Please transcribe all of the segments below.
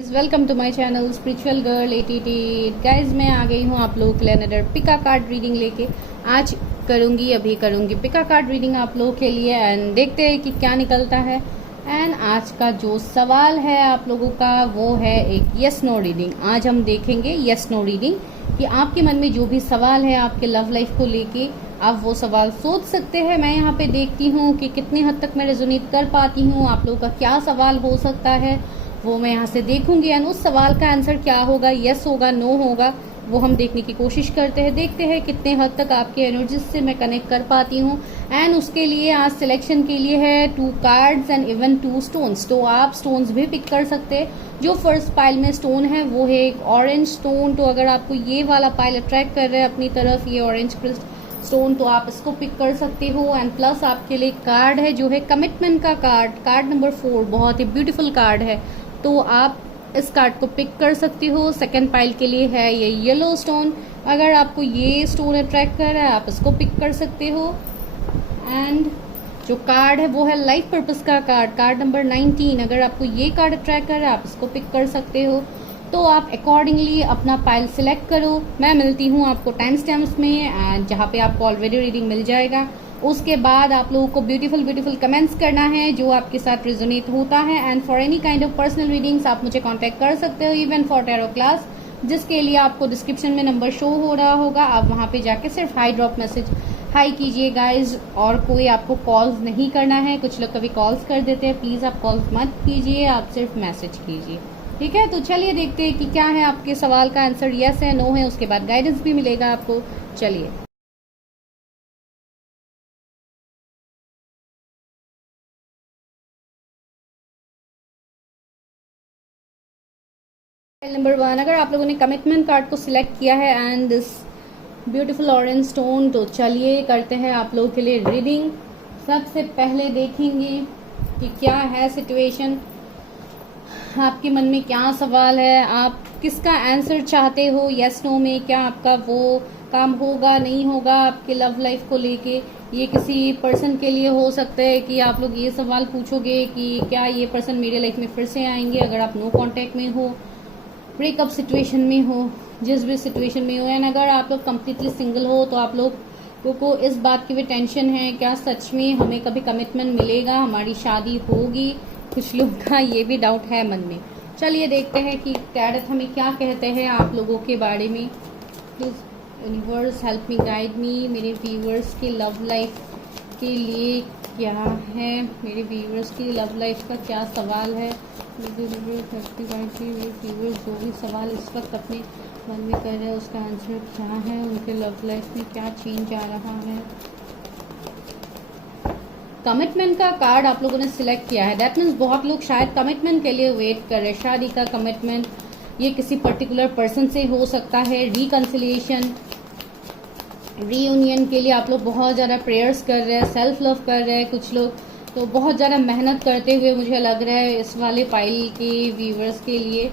Welcome to my channel spiritual girl 88 guys. मैं आ गई हूँ आप लोगों के लिए अनदर पिका कार्ड रीडिंग लेके। आज करूँगी पिका कार्ड रीडिंग आप लोगों के लिए एंड देखते हैं कि क्या निकलता है। एंड आज का जो सवाल है आप लोगों का वो है एक यस नो रीडिंग। आज हम देखेंगे यस नो रीडिंग कि आपके मन में जो भी सवाल है आपके लव लाइफ को लेके आप वो सवाल सोच सकते हैं। मैं यहाँ पे देखती हूँ कि कितनी हद तक मैं रेजोनेट कर पाती हूँ, आप लोगों का क्या सवाल हो सकता है वो मैं यहाँ से देखूंगी एंड उस सवाल का आंसर क्या होगा, यस होगा नो होगा, वो हम देखने की कोशिश करते हैं। देखते हैं कितने हद तक आपके एनर्जीज से मैं कनेक्ट कर पाती हूँ। एंड उसके लिए आज सिलेक्शन के लिए है 2 कार्ड्स एंड इवन 2 स्टोन्स। तो आप स्टोन्स भी पिक कर सकते हैं। जो फर्स्ट पाइल में स्टोन है वो है एक ऑरेंज स्टोन। तो अगर आपको ये वाला पाइल अट्रैक्ट कर रहा है अपनी तरफ, ये ऑरेंज स्टोन, तो आप इसको पिक कर सकते हो। एंड प्लस आपके लिए कार्ड है जो है कमिटमेंट का कार्ड नंबर 4। बहुत ही ब्यूटीफुल कार्ड है, तो आप इस कार्ड को पिक कर सकते हो। सेकंड पाइल के लिए है ये येलो स्टोन। अगर आपको ये स्टोन अट्रैक्ट कर रहा है आप इसको पिक कर सकते हो। एंड जो कार्ड है वो है लाइफ पर्पस का कार्ड नंबर 19। अगर आपको ये कार्ड अट्रैक्ट कर रहा है आप इसको पिक कर सकते हो। तो आप अकॉर्डिंगली अपना पाइल सिलेक्ट करो। मैं मिलती हूँ आपको टाइम स्टैम्प्स में एंड जहाँ पे आपको ऑलरेडी रीडिंग मिल जाएगा। उसके बाद आप लोगों को ब्यूटीफुल कमेंट्स करना है जो आपके साथ रिजोनेट होता है। And for any kind of personal readings आप मुझे कांटेक्ट कर सकते हो, इवन फॉर टैरो क्लास, जिसके लिए आपको डिस्क्रिप्शन में नंबर शो हो रहा होगा। आप वहाँ पे जाके सिर्फ हाई ड्रॉप मैसेज हाई कीजिए गाइज, और कोई आपको कॉल्स नहीं करना है। कुछ लोग कभी कॉल्स कर देते हैं, प्लीज आप कॉल्स मत कीजिए, आप सिर्फ मैसेज कीजिए, ठीक है। तो चलिए देखते हैं कि क्या है आपके सवाल का आंसर, यस है नो है, उसके बाद गाइडेंस भी मिलेगा आपको। चलिए नंबर 1, अगर आप लोगों ने कमिटमेंट कार्ड को सिलेक्ट किया है and this beautiful orange stone, तो चलिए करते हैं आप लोगों के लिए रीडिंग। सबसे पहले देखेंगे कि क्या है सिचुएशन, आपके मन में क्या सवाल है, आप किसका आंसर चाहते हो यस नो में। क्या आपका वो काम होगा नहीं होगा आपके लव लाइफ को लेके। ये किसी पर्सन के लिए हो सकता है कि आप लोग ये सवाल पूछोगे कि क्या ये पर्सन मेरे लाइफ में फिर से आएंगे। अगर आप नो कांटेक्ट में हो, ब्रेकअप सिचुएशन में हो, जिस भी सिचुएशन में हो, एंड अगर आप लोग कम्प्लीटली सिंगल हो तो आप लोग को इस बात की भी टेंशन है क्या सच में हमें कभी कमिटमेंट मिलेगा, हमारी शादी होगी। कुछ लोग का ये भी डाउट है मन में। चलिए देखते हैं कि टैरट हमें क्या कहते हैं आप लोगों के बारे में। Please universe help me guide me. मेरे व्यूअर्स की लव लाइफ के लिए क्या है, मेरे व्यूअर्स की लव लाइफ का क्या सवाल है। मेरे व्यूअर्स जो भी सवाल इस वक्त अपने मन में कर रहे हैं उसका आंसर क्या है, उनके लव लाइफ में क्या चेंज आ रहा है। कमिटमेंट का कार्ड आप लोगों ने सिलेक्ट किया है, दैट मीन्स बहुत लोग शायद कमिटमेंट के लिए वेट कर रहे हैं। शादी का कमिटमेंट, ये किसी पर्टिकुलर पर्सन से हो सकता है। रिकंसिलिएशन, रीयूनियन के लिए आप लोग बहुत ज़्यादा प्रेयर्स कर रहे हैं, सेल्फ लव कर रहे हैं। कुछ लोग तो बहुत ज़्यादा मेहनत करते हुए मुझे लग रहा है इस वाले पाइल के व्यूवर्स के लिए।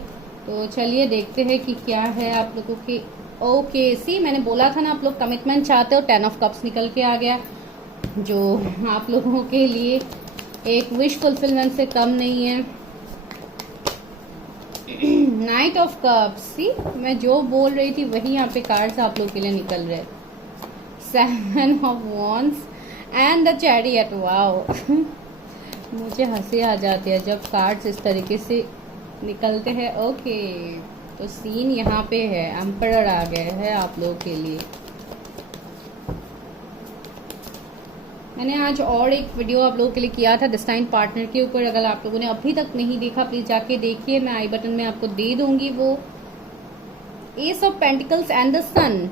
तो चलिए देखते हैं कि क्या है आप लोगों के। ओके सी, मैंने बोला था ना आप लोग कमिटमेंट चाहते हो। 10 ऑफ कप्स निकल के आ गया, जो आप लोगों के लिए एक विश फुलफिलमेंट से कम नहीं है। नाइट ऑफ कप्स, सी मैं जो बोल रही थी वही यहाँ पे कार्ड्स आप लोगों के लिए निकल रहे हैं। 7 of wands and the chariot. Wow मुझे हंसी आ जाती है जब कार्ड्स इस तरीके से निकलते हैं। ओके तो सीन यहाँ पे है, एम्परर आ गए हैं आप लोगों के लिए। मैंने आज और एक वीडियो आप लोगों के लिए किया था डिस्टाइन पार्टनर के ऊपर। अगर आप लोगों ने अभी तक नहीं देखा प्लीज जाके देखिए, मैं आई बटन में आपको दे दूंगी वो। Ace of pentacles and the sun.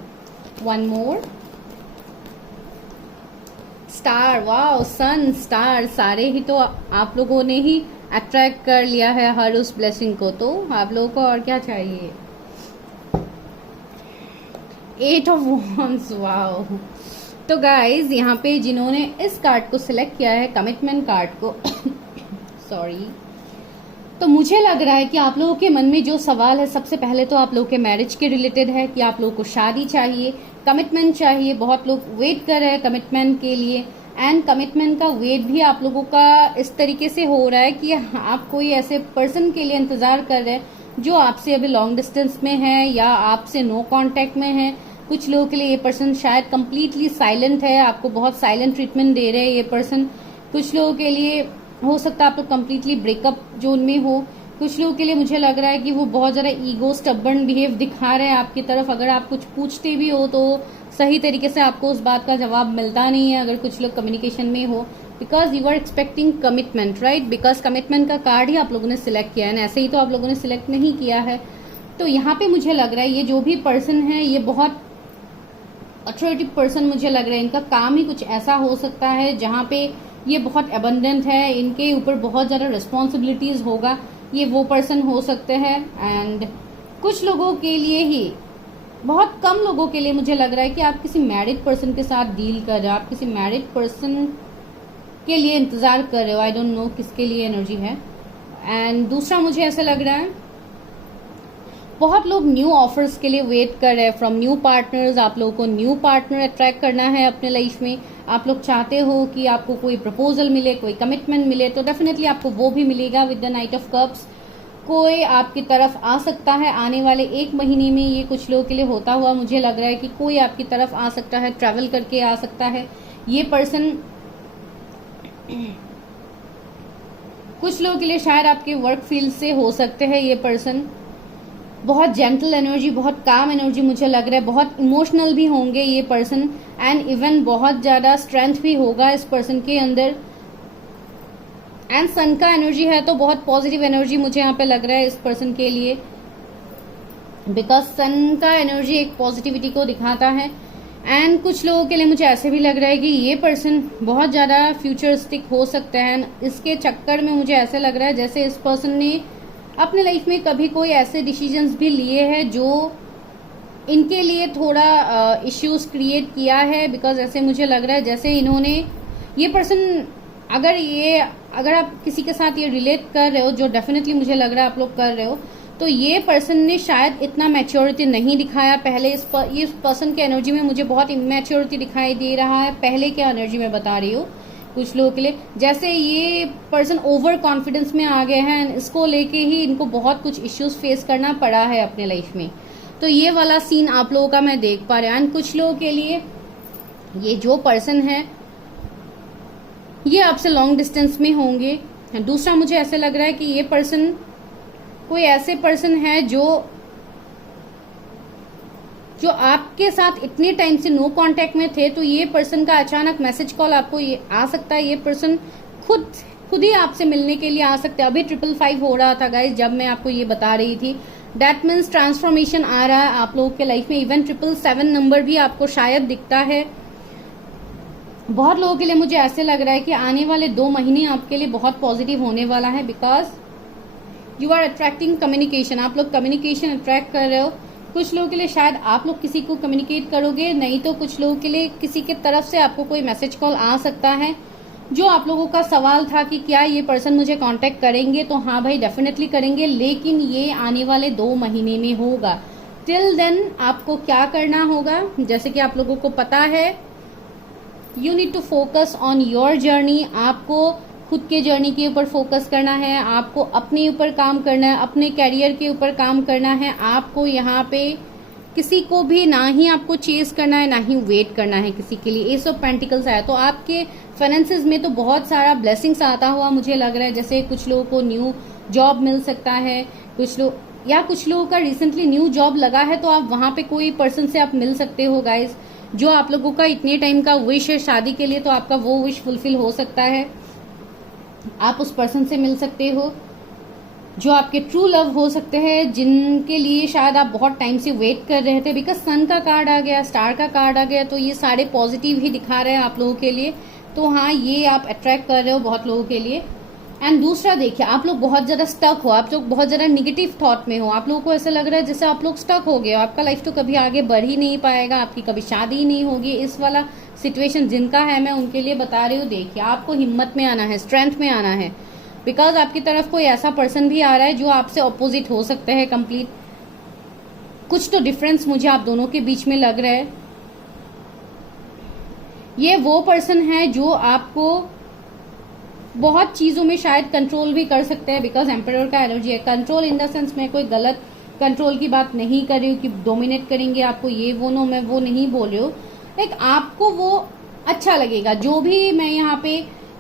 One more star. Wow sun star, सारे ही तो आप लोगों ने ही अट्रैक्ट कर लिया है हर उस ब्लेसिंग को। तो आप लोगों को और क्या चाहिए। 8 ऑफ वॉन्ड्स। वाओ तो गाइज यहाँ पे जिन्होंने इस कार्ड को सिलेक्ट किया है, कमिटमेंट कार्ड को सॉरी, तो मुझे लग रहा है कि आप लोगों के मन में जो सवाल है सबसे पहले तो आप लोगों के मैरिज के रिलेटेड है कि आप लोगों को शादी चाहिए, कमिटमेंट चाहिए। बहुत लोग वेट कर रहे हैं कमिटमेंट के लिए एंड कमिटमेंट का वेट भी आप लोगों का इस तरीके से हो रहा है कि आप कोई ऐसे पर्सन के लिए इंतजार कर रहे हैं जो आपसे अभी लॉन्ग डिस्टेंस में है या आपसे नो कांटेक्ट में है। कुछ लोगों के लिए ये पर्सन शायद कंप्लीटली साइलेंट है, आपको बहुत साइलेंट ट्रीटमेंट दे रहे हैं ये पर्सन। कुछ लोगों के लिए हो सकता है आप लोग कंप्लीटली ब्रेकअप जोन में हो। कुछ लोगों के लिए मुझे लग रहा है कि वो बहुत ज्यादा ईगो स्टबर्न बिहेव दिखा रहे हैं आपकी तरफ। अगर आप कुछ पूछते भी हो तो सही तरीके से आपको उस बात का जवाब मिलता नहीं है, अगर कुछ लोग कम्युनिकेशन में हो, because you are expecting commitment, right. Because commitment का कार्ड ही आप लोगों ने सिलेक्ट किया है, ऐसे ही तो आप लोगों ने सिलेक्ट नहीं किया है। तो यहाँ पे मुझे लग रहा है ये जो भी पर्सन है ये बहुत अथॉरिटेटिव पर्सन मुझे लग रहा है। इनका काम ही कुछ ऐसा हो सकता है जहाँ पे ये बहुत एबंडेंट है, इनके ऊपर बहुत ज्यादा रिस्पॉन्सिबिलिटीज होगा, ये वो पर्सन हो सकते हैं। एंड कुछ लोगों के लिए ही, बहुत कम लोगों के लिए मुझे लग रहा है कि आप किसी मैरिड पर्सन के साथ डील कर रहे हो, आप किसी मैरिड पर्सन के लिए इंतजार कर रहे हो। आई डोंट नो किसके लिए एनर्जी है। एंड दूसरा मुझे ऐसा लग रहा है बहुत लोग न्यू ऑफर्स के लिए वेट कर रहे हैं फ्रॉम न्यू पार्टनर्स। आप लोगों को न्यू पार्टनर अट्रैक्ट करना है अपने लाइफ में। आप लोग चाहते हो कि आपको कोई प्रपोजल मिले, कोई कमिटमेंट मिले, तो डेफिनेटली आपको वो भी मिलेगा with the night of cups. कोई आपकी तरफ आ सकता है आने वाले 1 महीने में, ये कुछ लोगों के लिए होता हुआ मुझे लग रहा है कि कोई आपकी तरफ आ सकता है, ट्रैवल करके आ सकता है ये पर्सन। कुछ लोगों के लिए शायद आपके वर्क फील्ड से हो सकते हैं ये पर्सन। बहुत जेंटल एनर्जी, बहुत काम एनर्जी मुझे लग रहा है, बहुत इमोशनल भी होंगे ये पर्सन। एंड इवन बहुत ज्यादा स्ट्रेंथ भी होगा इस पर्सन के अंदर। एंड सन का एनर्जी है तो बहुत पॉजिटिव एनर्जी मुझे यहाँ पे लग रहा है इस पर्सन के लिए, बिकॉज सन का एनर्जी एक पॉजिटिविटी को दिखाता है। एंड कुछ लोगों के लिए मुझे ऐसे भी लग रहा है कि ये पर्सन बहुत ज्यादा फ्यूचरिस्टिक हो सकते हैं। इसके चक्कर में मुझे ऐसे लग रहा है जैसे इस पर्सन ने अपने लाइफ में कभी कोई ऐसे डिसीजंस भी लिए हैं जो इनके लिए थोड़ा इश्यूज क्रिएट किया है। बिकॉज ऐसे मुझे लग रहा है जैसे इन्होंने, ये पर्सन, अगर आप किसी के साथ ये रिलेट कर रहे हो, जो डेफिनेटली मुझे लग रहा है आप लोग कर रहे हो, तो ये पर्सन ने शायद इतना मैच्योरिटी नहीं दिखाया पहले। इस पर्सन के एनर्जी में मुझे बहुत इमेच्योरिटी दिखाई दे रहा है पहले के एनर्जी में बता रही हूँ। कुछ लोगों के लिए जैसे ये पर्सन ओवर कॉन्फिडेंस में आ गए हैं, इसको लेके ही इनको बहुत कुछ इश्यूज फेस करना पड़ा है अपने लाइफ में। तो ये वाला सीन आप लोगों का मैं देख पा रहा हूँ। एंड कुछ लोगों के लिए ये जो पर्सन है ये आपसे लॉन्ग डिस्टेंस में होंगे। दूसरा मुझे ऐसा लग रहा है कि ये पर्सन कोई ऐसे पर्सन है जो आपके साथ इतने टाइम से नो कांटेक्ट में थे, तो ये पर्सन का अचानक मैसेज कॉल आपको ये आ सकता है। ये पर्सन खुद ही आपसे मिलने के लिए आ सकते हैं। अभी 555 हो रहा था गाइज जब मैं आपको ये बता रही थी। दैट मीन्स ट्रांसफॉर्मेशन आ रहा है आप लोगों के लाइफ में। इवन 777 नंबर भी आपको शायद दिखता है। बहुत लोगों के लिए मुझे ऐसे लग रहा है कि आने वाले 2 महीने आपके लिए बहुत पॉजिटिव होने वाला है, because you are attracting communication. आप लोग कम्युनिकेशन अट्रैक्ट कर रहे हो। कुछ लोगों के लिए शायद आप लोग किसी को कम्युनिकेट करोगे, नहीं तो कुछ लोगों के लिए किसी के तरफ से आपको कोई मैसेज कॉल आ सकता है। जो आप लोगों का सवाल था कि क्या ये पर्सन मुझे कांटेक्ट करेंगे, तो हाँ भाई डेफिनेटली करेंगे, लेकिन ये आने वाले 2 महीने में होगा। टिल देन आपको क्या करना होगा, जैसे कि आप लोगों को पता है, you need to focus on your journey. आपको खुद के जर्नी के ऊपर फोकस करना है, आपको अपने ऊपर काम करना है, अपने कैरियर के ऊपर काम करना है। आपको यहाँ पे किसी को भी ना ही आपको चेस करना है, ना ही वेट करना है किसी के लिए। एस ऑफ पेंटिकल्स आया तो आपके फाइनेंसेस में तो बहुत सारा ब्लेसिंग्स आता हुआ मुझे लग रहा है। जैसे कुछ लोगों को न्यू जॉब मिल सकता है, कुछ लोगों का रिसेंटली न्यू जॉब लगा है, तो आप वहां पे कोई पर्सन से आप मिल सकते हो गाइज। जो आप लोगों का इतने टाइम का विश है शादी के लिए, तो आपका वो विश फुलफिल हो सकता है। आप उस पर्सन से मिल सकते हो जो आपके ट्रू लव हो सकते हैं, जिनके लिए शायद आप बहुत टाइम से वेट कर रहे थे। बिकॉज सन का कार्ड आ गया, स्टार का कार्ड आ गया, तो ये सारे पॉजिटिव ही दिखा रहे हैं आप लोगों के लिए। तो हाँ, ये आप अट्रैक्ट कर रहे हो बहुत लोगों के लिए। एंड दूसरा देखिए, आप लोग बहुत ज्यादा स्टक हो, आप लोग बहुत ज्यादा निगेटिव थॉट में हो। आप लोगों को ऐसा लग रहा है जैसे आप लोग स्टक हो गए हो, आपका लाइफ तो कभी आगे बढ़ ही नहीं पाएगा, आपकी कभी शादी ही नहीं होगी। इस वाला सिचुएशन जिनका है, मैं उनके लिए बता रही हूँ। देखिए, आपको हिम्मत में आना है, स्ट्रेंथ में आना है, बिकॉज आपकी तरफ कोई ऐसा पर्सन भी आ रहा है जो आपसे अपोजिट हो सकता है कंप्लीट। कुछ तो डिफरेंस मुझे आप दोनों के बीच में लग रहा है। ये वो पर्सन है जो आपको बहुत चीज़ों में शायद कंट्रोल भी कर सकते हैं, बिकॉज एम्परर का एनर्जी है। कंट्रोल इन द सेंस मैं कोई गलत कंट्रोल की बात नहीं कर रही हूँ कि डोमिनेट करेंगे आपको, ये वो नो, मैं वो नहीं बोल रही हूँ। लाइक आपको वो अच्छा लगेगा जो भी मैं यहाँ पे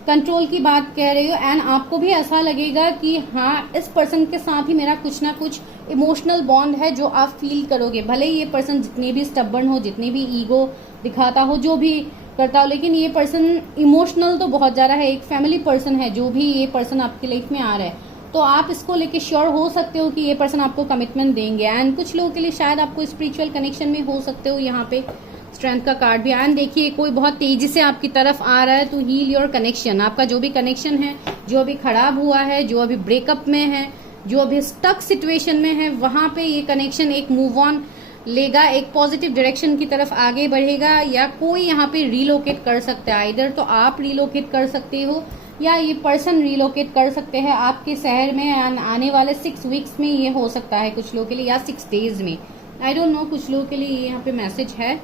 कंट्रोल की बात कह रही हूँ, एंड आपको भी ऐसा लगेगा कि हाँ इस पर्सन के साथ ही मेरा कुछ ना कुछ इमोशनल बॉन्ड है जो आप फील करोगे। भले ही ये पर्सन जितने भी स्टबर्न हो, जितने भी ईगो दिखाता हो, जो भी करता हो, लेकिन ये पर्सन इमोशनल तो बहुत ज्यादा है। एक फैमिली पर्सन है जो भी ये पर्सन आपकी लाइफ में आ रहा है, तो आप इसको लेके श्योर हो सकते हो कि ये पर्सन आपको कमिटमेंट देंगे। एंड कुछ लोगों के लिए शायद आपको स्पिरिचुअल कनेक्शन में हो सकते हो। यहाँ पे स्ट्रेंथ का कार्ड भी। एंड देखिए कोई बहुत तेजी से आपकी तरफ आ रहा है, तो हील योर कनेक्शन। आपका जो भी कनेक्शन है, जो अभी खराब हुआ है, जो अभी ब्रेकअप में है, जो अभी स्टक सिचुएशन में है, वहां पे ये कनेक्शन एक मूव ऑन लेगा, एक पॉजिटिव डायरेक्शन की तरफ आगे बढ़ेगा। या कोई यहाँ पे रिलोकेट कर सकता है, इधर तो आप रिलोकेट कर सकते हो या ये पर्सन रिलोकेट कर सकते हैं आपके शहर में। आने वाले 6 वीक्स में ये हो सकता है कुछ लोगों के लिए, या 6 डेज में, आई डोंट नो, कुछ लोगों के लिए यहाँ पे मैसेज है।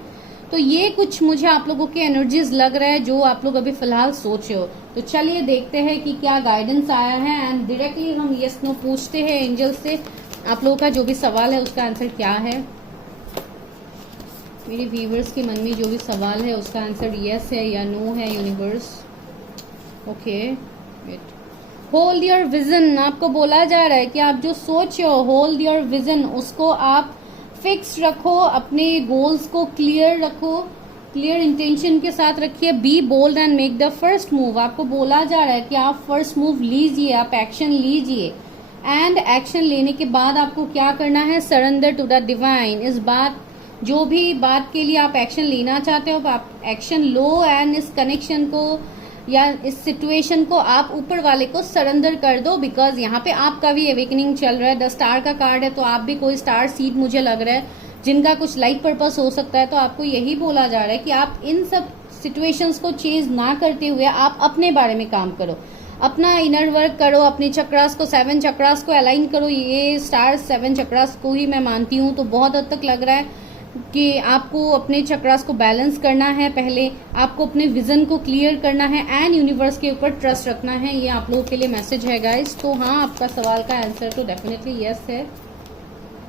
तो ये कुछ मुझे आप लोगों के एनर्जीज लग रहा है जो आप लोग अभी फिलहाल सोचे हो। तो चलिए देखते हैं कि क्या गाइडेंस आया है, एंड डायरेक्टली हम यस नो पूछते हैं एंजल से। आप लोगों का जो भी सवाल है उसका आंसर क्या है। मेरे व्यूवर्स के मन में जो भी सवाल है उसका आंसर यस है या नो है universe. Okay, hold your vision. आपको बोला जा रहा है कि आप जो सोच हो, होल्ड योर विजन, उसको आप फिक्स रखो, अपने गोल्स को क्लियर रखो, क्लियर इंटेंशन के साथ रखिए। Be bold and make the first move. आपको बोला जा रहा है कि आप फर्स्ट मूव लीजिए, आप एक्शन लीजिए, एंड एक्शन लेने के बाद आपको क्या करना है, सरेंडर टू द डिवाइन। इस बात, जो भी बात के लिए आप एक्शन लेना चाहते हो, आप एक्शन लो, एंड इस कनेक्शन को या इस सिचुएशन को आप ऊपर वाले को सरेंडर कर दो। बिकॉज यहाँ पे आपका भी अवेकनिंग चल रहा है। 10 स्टार का कार्ड है, तो आप भी कोई स्टार सीड मुझे लग रहा है जिनका कुछ लाइफ पर्पस हो सकता है। तो आपको यही बोला जा रहा है कि आप इन सब सिचुएशंस को चेंज ना करते हुए आप अपने बारे में काम करो, अपना इनर वर्क करो, अपने चक्रास को, 7 चक्रास को अलाइन करो। ये स्टार 7 चक्रास को ही मैं मानती हूँ। तो बहुत हद तक लग रहा है कि आपको अपने चक्रास को बैलेंस करना है, पहले आपको अपने विजन को क्लियर करना है, एंड यूनिवर्स के ऊपर ट्रस्ट रखना है। ये आप लोगों के लिए मैसेज है गाइस। तो हाँ, आपका सवाल का आंसर तो डेफिनेटली यस है।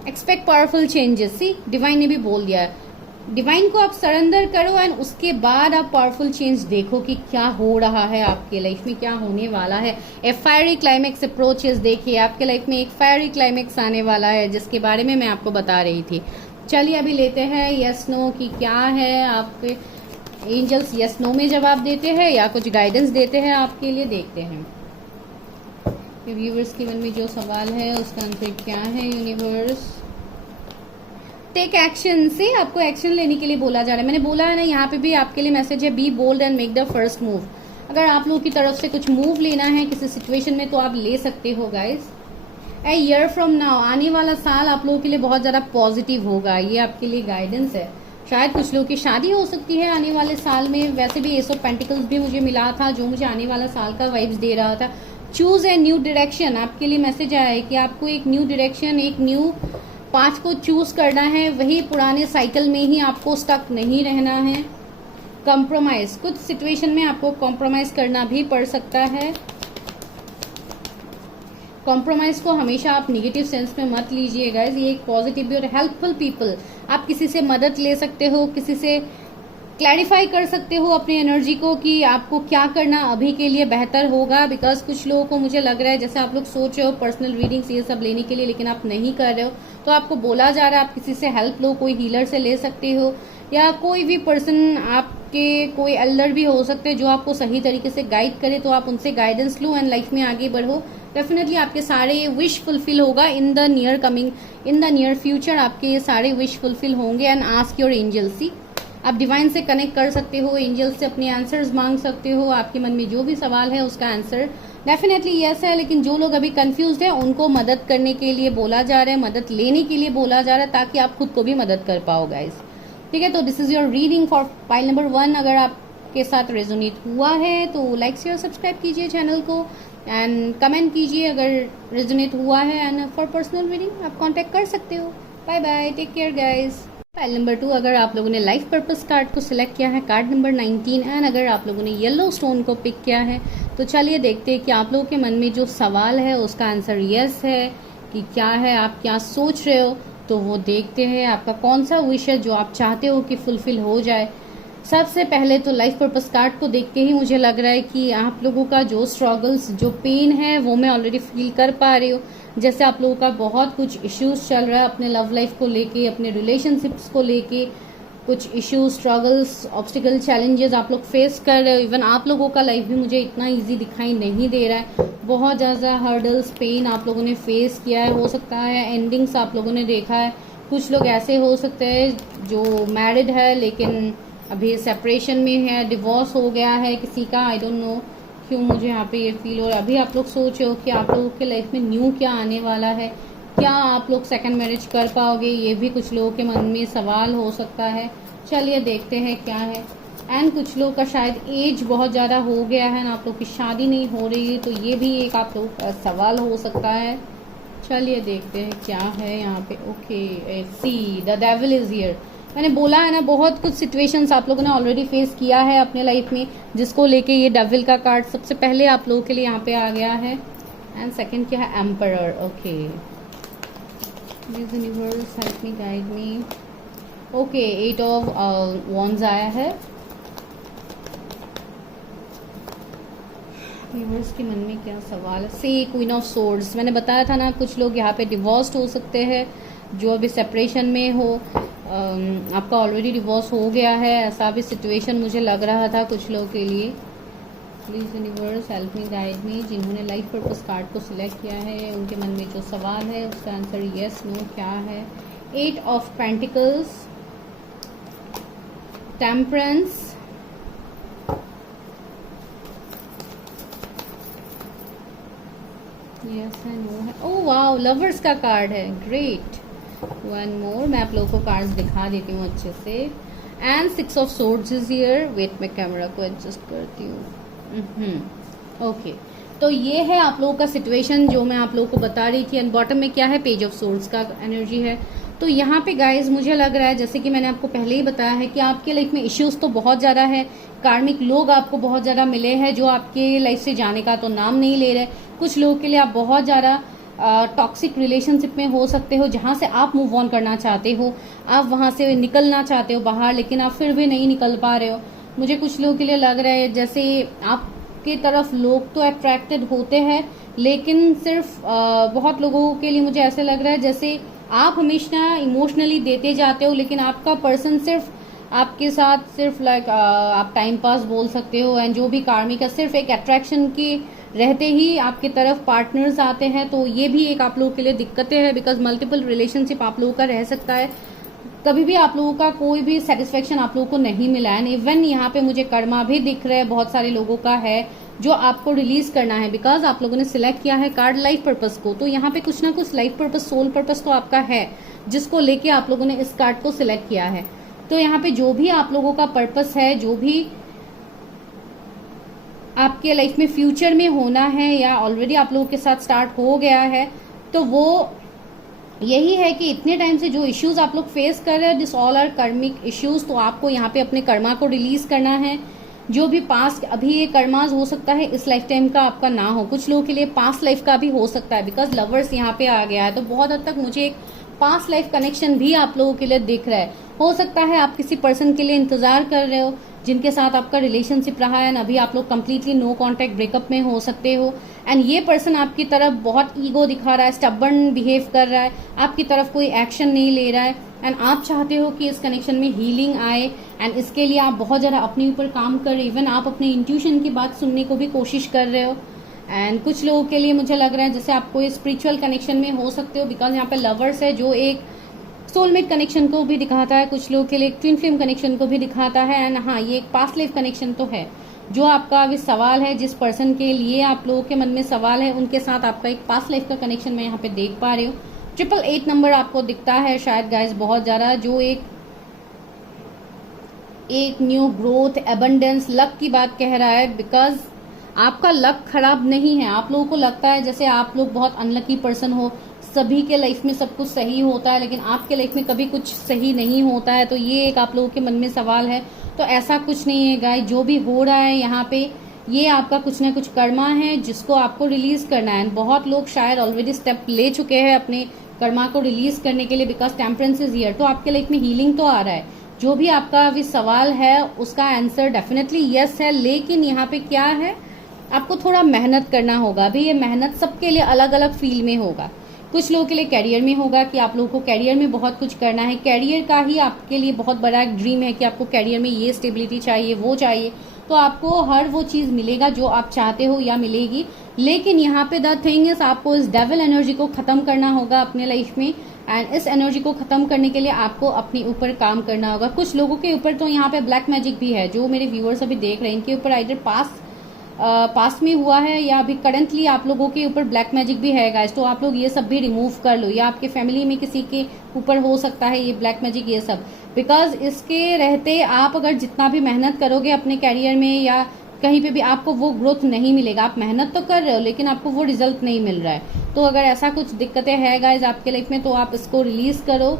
Expect powerful changes. See, divine ने भी बोल दिया है, डिवाइन को आप सरेंडर करो, एंड उसके बाद आप पावरफुल चेंज देखो कि क्या हो रहा है आपके लाइफ में, क्या होने वाला है। A fiery climax approaches. देखिए आपके लाइफ में एक फायरी क्लाइमेक्स आने वाला है, जिसके बारे में मैं आपको बता रही थी। चलिए अभी लेते हैं यस नो की क्या है। आप एंजल्स यस नो में जवाब देते हैं या कुछ गाइडेंस देते हैं आपके लिए, देखते हैं। व्यूवर्स के मन में जो सवाल है उसका आंसर क्या है यूनिवर्स। Take action. से आपको एक्शन लेने के लिए बोला जा रहा है। मैंने बोला है ना, यहाँ पे भी आपके लिए मैसेज है, be bold and make the first move. अगर आप लोगों की तरफ से कुछ मूव लेना है किसी सिचुएशन में, तो आप ले सकते हो guys. A year from now, आने वाला साल आप लोगों के लिए बहुत ज्यादा पॉजिटिव होगा। ये आपके लिए गाइडेंस है। शायद कुछ लोगों की शादी हो सकती है आने वाले साल में। वैसे भी एस ऑफ पेंटिकल्स भी मुझे मिला था, जो मुझे आने वाला साल का वाइब्स दे रहा था। Choose a new direction. आपके लिए मैसेज आया है कि आपको एक न्यू डायरेक्शन, एक न्यू पाथ को चूज करना है। वही पुराने साइकिल में ही आपको स्टक नहीं रहना है। कॉम्प्रोमाइज, कुछ सिचुएशन में आपको कॉम्प्रोमाइज करना भी पड़ सकता है। कॉम्प्रोमाइज को हमेशा आप निगेटिव सेंस में मत लीजिए गाइज। ये एक पॉजिटिव भी और हेल्पफुल पीपल। आप किसी से मदद ले सकते हो, किसी से क्लैरिफाई कर सकते हो अपनी एनर्जी को कि आपको क्या करना अभी के लिए बेहतर होगा। बिकॉज कुछ लोगों को मुझे लग रहा है जैसे आप लोग सोच रहे हो पर्सनल रीडिंग्स ये सब लेने के लिए, लेकिन आप नहीं कर रहे हो। तो आपको बोला जा रहा है आप किसी से हेल्प लो, कोई हीलर से ले सकते हो, या कोई भी पर्सन, आपके कोई एल्डर भी हो सकते हैं जो आपको सही तरीके से गाइड करे। तो आप उनसे गाइडेंस लो एंड लाइफ में आगे बढ़ो। डेफिनेटली आपके सारे विश फुलफिल होगा इन द नियर फ्यूचर। आपके ये सारे विश फुलफिल होंगे। And ask your angel. See, आप डिवाइन से कनेक्ट कर सकते हो, एंजल से अपने आंसर्स मांग सकते हो। आपके मन में जो भी सवाल है उसका आंसर डेफिनेटली यस है। लेकिन जो लोग अभी कंफ्यूज्ड है उनको मदद करने के लिए बोला जा रहा है, मदद लेने के लिए बोला जा रहा है, ताकि आप खुद को भी मदद कर पाओ गाइस। ठीक है, तो this is your reading for pile number 1। अगर आपके साथ रेजोनेट हुआ है तो लाइक शेयर सब्सक्राइब कीजिए चैनल को, एंड कमेंट कीजिए अगर रेजोनेट हुआ है। एंड फॉर पर्सनल रीडिंग आप कांटेक्ट कर सकते हो। Bye bye, take care guys. File number 2, अगर आप लोगों ने लाइफ पर्पस कार्ड को सिलेक्ट किया है, कार्ड नंबर 19, एंड अगर आप लोगों ने येलो स्टोन को पिक किया है, तो चलिए देखते हैं कि आप लोगों के मन में जो सवाल है उसका आंसर यस है कि क्या है, आप क्या सोच रहे हो। तो वो देखते हैं आपका कौन सा विश है जो आप चाहते हो कि फुलफिल हो जाए। सबसे पहले तो लाइफ पर्पस कार्ड को देख के ही मुझे लग रहा है कि आप लोगों का जो स्ट्रगल्स, जो पेन है वो मैं ऑलरेडी फील कर पा रही हूँ। जैसे आप लोगों का बहुत कुछ इश्यूज चल रहा है अपने लव लाइफ को लेके, अपने रिलेशनशिप्स को लेके, कुछ इश्यूज, स्ट्रगल्स, ऑब्स्टिकल, चैलेंजेस आप लोग फेस कर रहे हो। इवन आप लोगों का लाइफ भी मुझे इतना इजी दिखाई नहीं दे रहा है। बहुत ज़्यादा हर्डल्स, पेन आप लोगों ने फेस किया है। हो सकता है एंडिंग्स आप लोगों ने देखा है। कुछ लोग ऐसे हो सकते हैं जो मैरिड है लेकिन अभी सेपरेशन में है, डिवोर्स हो गया है किसी का, आई डोंट नो क्यों मुझे यहाँ पे ये फील हो रहा है। अभी आप लोग सोच रहे हो कि आप लोगों के लाइफ में न्यू क्या आने वाला है, क्या आप लोग सेकंड मैरिज कर पाओगे, ये भी कुछ लोगों के मन में सवाल हो सकता है। चलिए देखते हैं क्या है। एंड कुछ लोगों का शायद एज बहुत ज़्यादा हो गया है ना, आप लोग की शादी नहीं हो रही है, तो ये भी एक आप लोगों का सवाल हो सकता है। चलिए देखते हैं क्या है यहाँ पे। Okay, see the devil is here. मैंने बोला है ना, बहुत कुछ सिचुएशंस आप लोगों ने ऑलरेडी फेस किया है अपने लाइफ में, जिसको लेके ये डेविल का कार्ड सबसे पहले आप लोगों के लिए यहाँ पे आ गया है। एंड सेकंड क्या है, emperor. Okay, universe help me, guide me. Okay, 8 of wands आया है। यूनिवर्स के मन में क्या सवाल है। सी क्वीन ऑफ सोर्ड्स। मैंने बताया था ना, कुछ लोग यहाँ पे डिवोर्स्ड हो सकते हैं जो अभी सेपरेशन में हो। आपका ऑलरेडी डिवोर्स हो गया है, ऐसा भी सिचुएशन मुझे लग रहा था कुछ लोगों के लिए। Please universe help me, guide me. जिन्होंने लाइफ पर्पस कार्ड को सिलेक्ट किया है उनके मन में जो सवाल है उसका आंसर यस, नो, क्या है। 8 ऑफ पेंटिकल्स, टेम्परेंस, यस है, नो है। ओह वाओ, लवर्स का कार्ड है, ग्रेट। वन मोर, मैं आप लोगों को कार्ड्स दिखा देती हूँ अच्छे से। And 6 of swords is here. Wait, मैं कैमरा को एडजस्ट करती हूँ। ओके, तो ये है आप लोगों का सिचुएशन जो मैं आप लोगों को बता रही थी। एंड बॉटम में क्या है, पेज ऑफ सोर्ड्स का एनर्जी है। तो यहाँ पे गाइज मुझे लग रहा है, जैसे कि मैंने आपको पहले ही बताया है, कि आपके लाइफ में इश्यूज तो बहुत ज़्यादा है। कार्मिक लोग आपको बहुत ज़्यादा मिले हैं जो आपके लाइफ से जाने का तो नाम नहीं ले रहे। कुछ लोगों के लिए आप बहुत ज़्यादा टॉक्सिक रिलेशनशिप में हो सकते हो, जहां से आप मूव ऑन करना चाहते हो, आप वहां से निकलना चाहते हो बाहर, लेकिन आप फिर भी नहीं निकल पा रहे हो। मुझे कुछ लोगों के लिए लग रहा है जैसे आपकी तरफ लोग तो अट्रैक्टेड होते हैं, लेकिन सिर्फ बहुत लोगों के लिए मुझे ऐसे लग रहा है जैसे आप हमेशा इमोशनली देते जाते हो, लेकिन आपका पर्सन सिर्फ आपके साथ सिर्फ लाइक आप टाइम पास बोल सकते हो। एंड जो भी कार्मिक है, सिर्फ एक अट्रैक्शन की रहते ही आपकी तरफ पार्टनर्स आते हैं। तो ये भी एक आप लोगों के लिए दिक्कतें हैं, बिकॉज मल्टीपल रिलेशनशिप आप लोगों का रह सकता है। कभी भी आप लोगों का कोई भी सेटिस्फेक्शन आप लोगों को नहीं मिला है। इवन यहाँ पे मुझे कर्मा भी दिख रहा है, बहुत सारे लोगों का है जो आपको रिलीज करना है, बिकॉज आप लोगों ने सिलेक्ट किया है कार्ड लाइफ पर्पस को। तो यहाँ पे कुछ ना कुछ लाइफ पर्पस, सोल पर्पस तो आपका है, जिसको लेके आप लोगों ने इस कार्ड को सिलेक्ट किया है। तो यहाँ पे जो भी आप लोगों का पर्पस है, जो भी आपके लाइफ में फ्यूचर में होना है या ऑलरेडी आप लोगों के साथ स्टार्ट हो गया है, तो वो यही है कि इतने टाइम से जो इश्यूज आप लोग फेस कर रहे हैं, दिस ऑल आर कर्मिक इश्यूज। तो आपको यहाँ पे अपने कर्मा को रिलीज करना है। जो भी पास्ट, अभी ये कर्माज हो सकता है इस लाइफ टाइम का आपका ना हो, कुछ लोगों के लिए पास्ट लाइफ का भी हो सकता है, बिकॉज लवर्स यहाँ पे आ गया है। तो बहुत हद तक मुझे एक पास्ट लाइफ कनेक्शन भी आप लोगों के लिए दिख रहा है। हो सकता है आप किसी पर्सन के लिए इंतजार कर रहे हो जिनके साथ आपका रिलेशनशिप रहा है, अभी आप लोग कंप्लीटली नो कांटेक्ट ब्रेकअप में हो सकते हो। एंड ये पर्सन आपकी तरफ बहुत ईगो दिखा रहा है, स्टबर्न बिहेव कर रहा है, आपकी तरफ कोई एक्शन नहीं ले रहा है। एंड आप चाहते हो कि इस कनेक्शन में हीलिंग आए, एंड इसके लिए आप बहुत ज़्यादा अपने ऊपर काम कर रहे हो। इवन आप अपने इंट्यूशन की बात सुनने को भी कोशिश कर रहे हो। एंड कुछ लोगों के लिए मुझे लग रहा है जैसे आप कोई स्पिरिचुअल कनेक्शन में हो सकते हो, बिकॉज यहाँ पे लवर्स है जो एक सोलमेट कनेक्शन को भी दिखाता है, कुछ लोगों के लिए ट्विन फ्लेम कनेक्शन को भी दिखाता है। एंड हाँ, ये एक पास्ट लाइफ कनेक्शन तो है। जो आपका अभी सवाल है, जिस पर्सन के लिए आप लोगों के मन में सवाल है, उनके साथ आपका एक पास्ट लाइफ का कनेक्शन मैं यहाँ पे देख पा रही हूँ। 888 नंबर आपको दिखता है शायद गाइस बहुत ज्यादा, जो एक न्यू ग्रोथ, एबंडेंस, लक की बात कह रहा है। बिकॉज आपका लक खराब नहीं है। आप लोगों को लगता है जैसे आप लोग बहुत अनलकी पर्सन हो, सभी के लाइफ में सब कुछ सही होता है, लेकिन आपके लाइफ में कभी कुछ सही नहीं होता है। तो ये एक आप लोगों के मन में सवाल है। तो ऐसा कुछ नहीं है गाइस, जो भी हो रहा है यहाँ पे ये आपका कुछ ना कुछ कर्मा है जिसको आपको रिलीज करना है। बहुत लोग शायद ऑलरेडी स्टेप ले चुके हैं अपने कर्मा को रिलीज करने के लिए, बिकॉज टेम्परेंस इज हियर। तो आपके लाइफ में हीलिंग तो आ रहा है। जो भी आपका अभी सवाल है उसका आंसर डेफिनेटली यस है, लेकिन यहाँ पे क्या है, आपको थोड़ा मेहनत करना होगा। अभी ये मेहनत सबके लिए अलग अलग फील्ड में होगा। कुछ लोगों के लिए कैरियर में होगा कि आप लोगों को कैरियर में बहुत कुछ करना है। कैरियर का ही आपके लिए बहुत बड़ा एक ड्रीम है कि आपको कैरियर में ये स्टेबिलिटी चाहिए, वो चाहिए, तो आपको हर वो चीज मिलेगा जो आप चाहते हो या मिलेगी। लेकिन यहाँ पे द थिंग इज, आपको इस डेविल एनर्जी को खत्म करना होगा अपने लाइफ में। एंड इस एनर्जी को खत्म करने के लिए आपको अपने ऊपर काम करना होगा। कुछ लोगों के ऊपर तो यहाँ पे ब्लैक मैजिक भी है। जो मेरे व्यूअर्स अभी देख रहे हैं, इनके ऊपर आइडर पास्ट में हुआ है या अभी करंटली आप लोगों के ऊपर ब्लैक मैजिक भी है गाइस। तो आप लोग ये सब भी रिमूव कर लो, या आपके फैमिली में किसी के ऊपर हो सकता है ये ब्लैक मैजिक, ये सब। बिकॉज इसके रहते आप अगर जितना भी मेहनत करोगे अपने कैरियर में या कहीं पे भी, आपको वो ग्रोथ नहीं मिलेगा। आप मेहनत तो कर रहे हो लेकिन आपको वो रिजल्ट नहीं मिल रहा है। तो अगर ऐसा कुछ दिक्कतें है गाइज आपके लाइफ में, तो आप इसको रिलीज करो।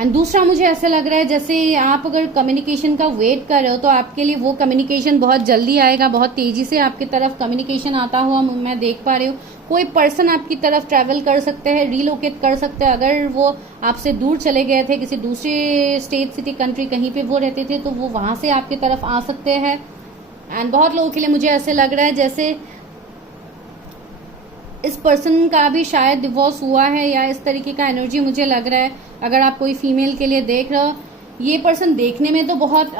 एंड दूसरा, मुझे ऐसा लग रहा है जैसे आप अगर कम्युनिकेशन का वेट कर रहे हो, तो आपके लिए वो कम्युनिकेशन बहुत जल्दी आएगा। बहुत तेजी से आपकी तरफ कम्युनिकेशन आता हुआ मैं देख पा रही हूँ। कोई पर्सन आपकी तरफ ट्रैवल कर सकते हैं, रीलोकेट कर सकते हैं। अगर वो आपसे दूर चले गए थे, किसी दूसरे स्टेट, सिटी, कंट्री, कहीं पे वो रहते थे, तो वो वहां से आपकी तरफ आ सकते हैं। एंड बहुत लोगों के लिए मुझे ऐसे लग रहा है जैसे इस पर्सन का भी शायद डिवोर्स हुआ है, या इस तरीके का एनर्जी मुझे लग रहा है। अगर आप कोई फीमेल के लिए देख रहे हो, ये पर्सन देखने में तो बहुत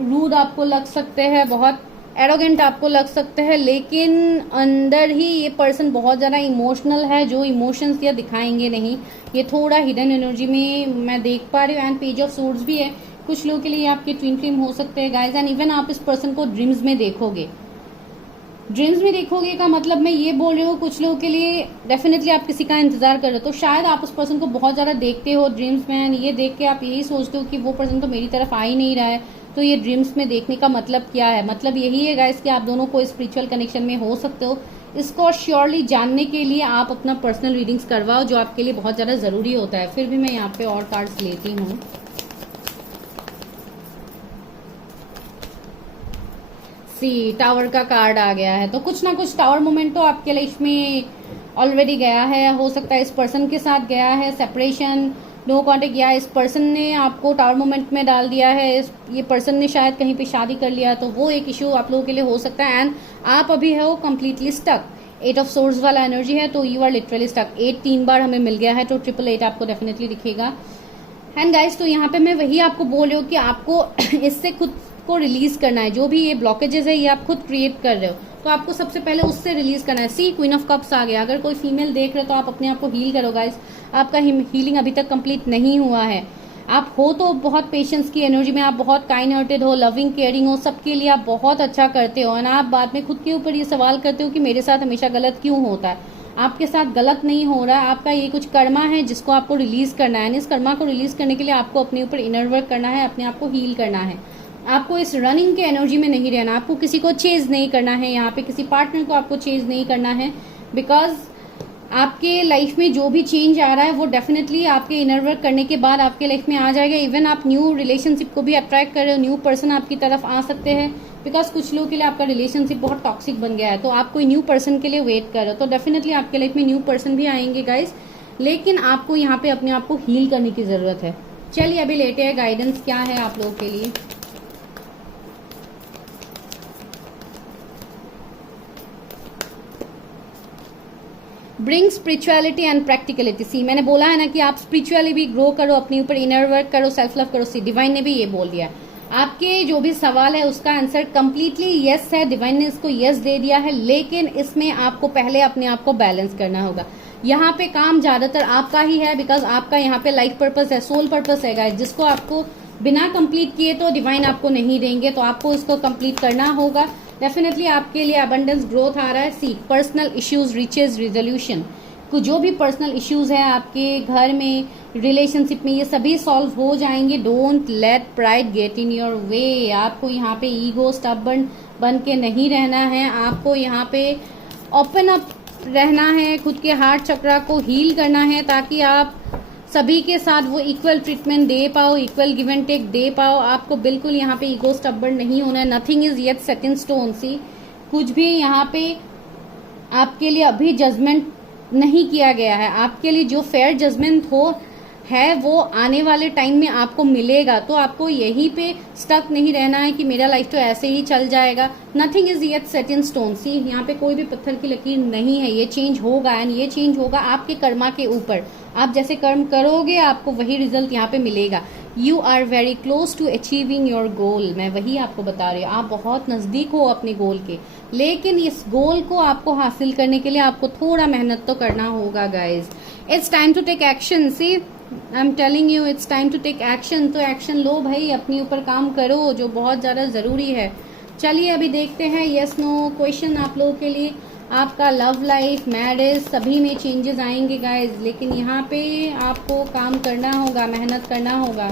रूड आपको लग सकते हैं, बहुत एरोगेंट आपको लग सकते हैं, लेकिन अंदर ही ये पर्सन बहुत ज़्यादा इमोशनल है। जो इमोशंस ये दिखाएंगे नहीं, ये थोड़ा हिडन एनर्जी में मैं देख पा रही हूँ। एंड पेज ऑफ सोर्ड्स भी है। कुछ लोगों के लिए आपके ट्विन फ्लेम हो सकते हैं गाइज। एंड इवन आप इस पर्सन को ड्रीम्स में देखोगे। ड्रीम्स में देखोगे का मतलब मैं ये बोल रही हूँ, कुछ लोगों के लिए डेफिनेटली आप किसी का इंतजार कर रहे हो, तो शायद आप उस पर्सन को बहुत ज्यादा देखते हो ड्रीम्स में। ये देख के आप यही सोचते हो कि वो पर्सन तो मेरी तरफ आ ही नहीं रहा है। तो ये ड्रीम्स में देखने का मतलब क्या है? मतलब यही है गाइस कि आप दोनों को स्पिरिचुअल कनेक्शन में हो सकते हो। इसको श्योरली जानने के लिए आप अपना पर्सनल रीडिंग्स करवाओ, जो आपके लिए बहुत ज्यादा जरूरी होता है। फिर भी मैं यहाँ पे और कार्ड्स लेती हूँ। टावर का कार्ड आ गया है, तो कुछ ना कुछ टावर मोमेंट तो आपके लाइफ में ऑलरेडी गया है। हो सकता है इस पर्सन के साथ गया है, सेपरेशन, नो कॉन्टेक्ट, या इस पर्सन ने आपको टावर मोमेंट में डाल दिया है। ये पर्सन ने शायद कहीं पे शादी कर लिया, तो वो एक इश्यू आप लोगों के लिए हो सकता है। एंड आप अभी है वो कम्प्लीटली स्टक। 8 ऑफ सोर्ड्स वाला एनर्जी है, तो यू आर लिटरली स्टक। 8 3 बार हमें मिल गया है, तो 888 आपको डेफिनेटली दिखेगा। एंड गाइस, तो यहाँ पे मैं वही आपको बोल रही हूँ कि आपको इससे खुद को रिलीज करना है। जो भी ये ब्लॉकेजेस है ये आप खुद क्रिएट कर रहे हो, तो आपको सबसे पहले उससे रिलीज करना है। क्वीन ऑफ कप्स आ गया। अगर कोई फीमेल देख रहे हो तो आप अपने आप को हील करो गाइस। आपका हीलिंग अभी तक कंप्लीट नहीं हुआ है। आप हो तो बहुत पेशेंस की एनर्जी में, आप बहुत काइंड हार्टेड हो, लविंग, केयरिंग हो, सबके लिए आप बहुत अच्छा करते हो। और आप बाद में खुद के ऊपर ये सवाल करते हो कि मेरे साथ हमेशा गलत क्यों होता है। आपके साथ गलत नहीं हो रहा है, आपका ये कुछ कर्मा है जिसको आपको रिलीज करना है। इस कर्मा को रिलीज करने के लिए आपको अपने ऊपर इनर वर्क करना है, अपने आप को हील करना है। आपको इस रनिंग के एनर्जी में नहीं रहना, आपको किसी को चेज नहीं करना है, यहाँ पे किसी पार्टनर को आपको चेज नहीं करना है। बिकॉज आपके लाइफ में जो भी चेंज आ रहा है वो डेफिनेटली आपके इनर वर्क करने के बाद आपके लाइफ में आ जाएगा। इवन आप न्यू रिलेशनशिप को भी अट्रैक्ट कर रहे हो, न्यू पर्सन आपकी तरफ आ सकते हैं। बिकॉज कुछ लोगों के लिए आपका रिलेशनशिप बहुत टॉक्सिक बन गया है, तो आप कोई न्यू पर्सन के लिए वेट कर रहे हो, तो डेफिनेटली आपके लाइफ में न्यू पर्सन भी आएंगे गाइस। लेकिन आपको यहाँ पे अपने आप को हील करने की जरूरत है। चलिए अभी लेते हैं गाइडेंस क्या है आप लोगों के लिए। Bring spirituality and practicality. See मैंने बोला है ना कि आप स्पिरिचुअली भी ग्रो करो, अपने ऊपर इनर वर्क करो, सेल्फ लव करो। सी डिवाइन ने भी ये बोल दिया। आपके जो भी सवाल है उसका आंसर कंप्लीटली यस है। डिवाइन ने इसको यस दे दिया है, लेकिन इसमें आपको पहले अपने आप को बैलेंस करना होगा। यहाँ पे काम ज्यादातर आपका ही है, बिकॉज आपका यहाँ पे लाइफ पर्पस है, सोल पर्पस है गाइस, जिसको आपको बिना कंप्लीट किए तो डिवाइन आपको नहीं देंगे, तो आपको इसको कंप्लीट करना होगा। डेफिनेटली आपके लिए अबंडेंस ग्रोथ आ रहा है। सी पर्सनल इश्यूज रिचेज रिजोल्यूशन। जो भी पर्सनल इश्यूज है आपके घर में, रिलेशनशिप में, ये सभी सॉल्व हो जाएंगे। Don't let pride get in your way. आपको यहाँ पे ईगो स्टबर्न बन के नहीं रहना है। आपको यहाँ पे ओपन अप रहना है, खुद के हार्ट चक्रा को हील करना है, ताकि आप सभी के साथ वो इक्वल ट्रीटमेंट दे पाओ, इक्वल गिव एंड टेक दे पाओ। आपको बिल्कुल यहाँ पे ईगो स्टबर्न नहीं होना है। Nothing is yet set in stone. See कुछ भी यहाँ पे आपके लिए अभी जजमेंट नहीं किया गया है। आपके लिए जो फेयर जजमेंट है वो आने वाले टाइम में आपको मिलेगा। तो आपको यहीं पे स्टक नहीं रहना है कि मेरा लाइफ तो ऐसे ही चल जाएगा। Nothing is yet set in stone. See यहाँ पे कोई भी पत्थर की लकीर नहीं है। ये चेंज होगा एंड ये चेंज होगा आपके कर्मा के ऊपर। आप जैसे कर्म करोगे आपको वही रिजल्ट यहाँ पे मिलेगा। You are very close to achieving your goal. मैं वही आपको बता रही हूँ, आप बहुत नजदीक हो अपने गोल के, लेकिन इस गोल को आपको हासिल करने के लिए आपको थोड़ा मेहनत तो करना होगा guys. It's time to take action. See I am telling you it's time to take action. तो एक्शन लो भाई, अपने ऊपर काम करो जो बहुत ज्यादा जरूरी है। चलिए अभी देखते हैं यस नो क्वेश्चन आप लोगों के लिए। आपका लव लाइफ, मैरिज, सभी में चेंजेस आएंगे गाइज, लेकिन यहाँ पे आपको काम करना होगा, मेहनत करना होगा।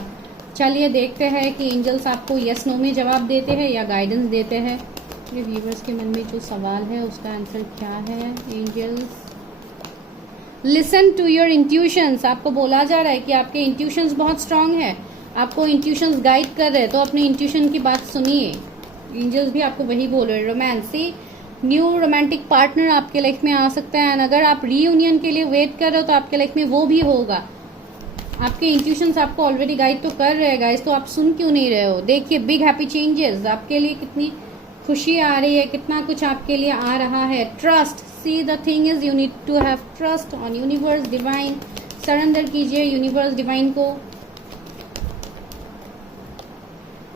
चलिए देखते हैं कि एंजल्स आपको यस नो में जवाब देते हैं या गाइडेंस देते हैं। ये व्यूवर्स के मन में जो सवाल है उसका आंसर क्या है। Angels, listen to your intuitions. आपको बोला जा रहा है कि आपके इंट्यूशंस बहुत स्ट्रांग है, आपको इंट्यूशंस गाइड कर रहे हैं, तो अपने इंट्यूशन की बात सुनिए। एंजल्स भी आपको वही बोल रहे हैं। रोमांसी, न्यू रोमांटिक पार्टनर आपके लाइफ में आ सकता है एंड अगर आप रीयूनियन के लिए वेट कर रहे हो तो आपके लाइफ में वो भी होगा। आपके इंट्यूशंस आपको ऑलरेडी गाइड तो कर रहे हैं गाइस, तो आप सुन क्यों नहीं रहे हो। देखिए बिग हैप्पी चेंजेस, आपके लिए कितनी खुशी आ रही है, कितना कुछ आपके लिए आ रहा है। Trust, see the thing is you need to have trust on universe divine. Surrender कीजिए यूनिवर्स डिवाइन को।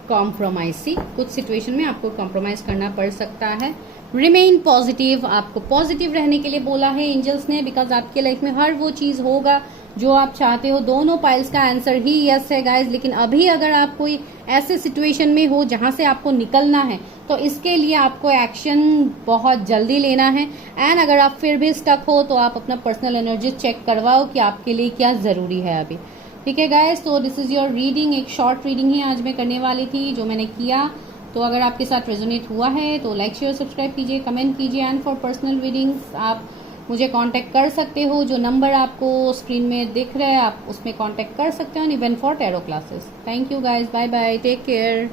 कॉम्प्रोमाइज, सी कुछ सिचुएशन में आपको कॉम्प्रोमाइज करना पड़ सकता है। रिमेन पॉजिटिव, आपको पॉजिटिव रहने के लिए बोला है एंजल्स ने, बिकॉज आपके लाइफ में हर वो चीज होगा जो आप चाहते हो। दोनों पाइल्स का आंसर ही यस है गाइज। लेकिन अभी अगर आप कोई ऐसे सिचुएशन में हो जहां से आपको निकलना है तो इसके लिए आपको एक्शन बहुत जल्दी लेना है। एंड अगर आप फिर भी स्टक हो तो आप अपना पर्सनल एनर्जी चेक करवाओ कि आपके लिए क्या जरूरी है अभी। ठीक है गाइज, तो दिस इज योर रीडिंग। एक शॉर्ट रीडिंग ही आज मैं करने वाली थी जो मैंने किया। तो अगर आपके साथ रेजोनेट हुआ है तो लाइक शेयर सब्सक्राइब कीजिए, कमेंट कीजिए। एंड फॉर पर्सनल रीडिंग्स आप मुझे कांटेक्ट कर सकते हो। जो नंबर आपको स्क्रीन में दिख रहा है आप उसमें कांटेक्ट कर सकते हो। Even for tarot classes. Thank you guys, bye bye, take care.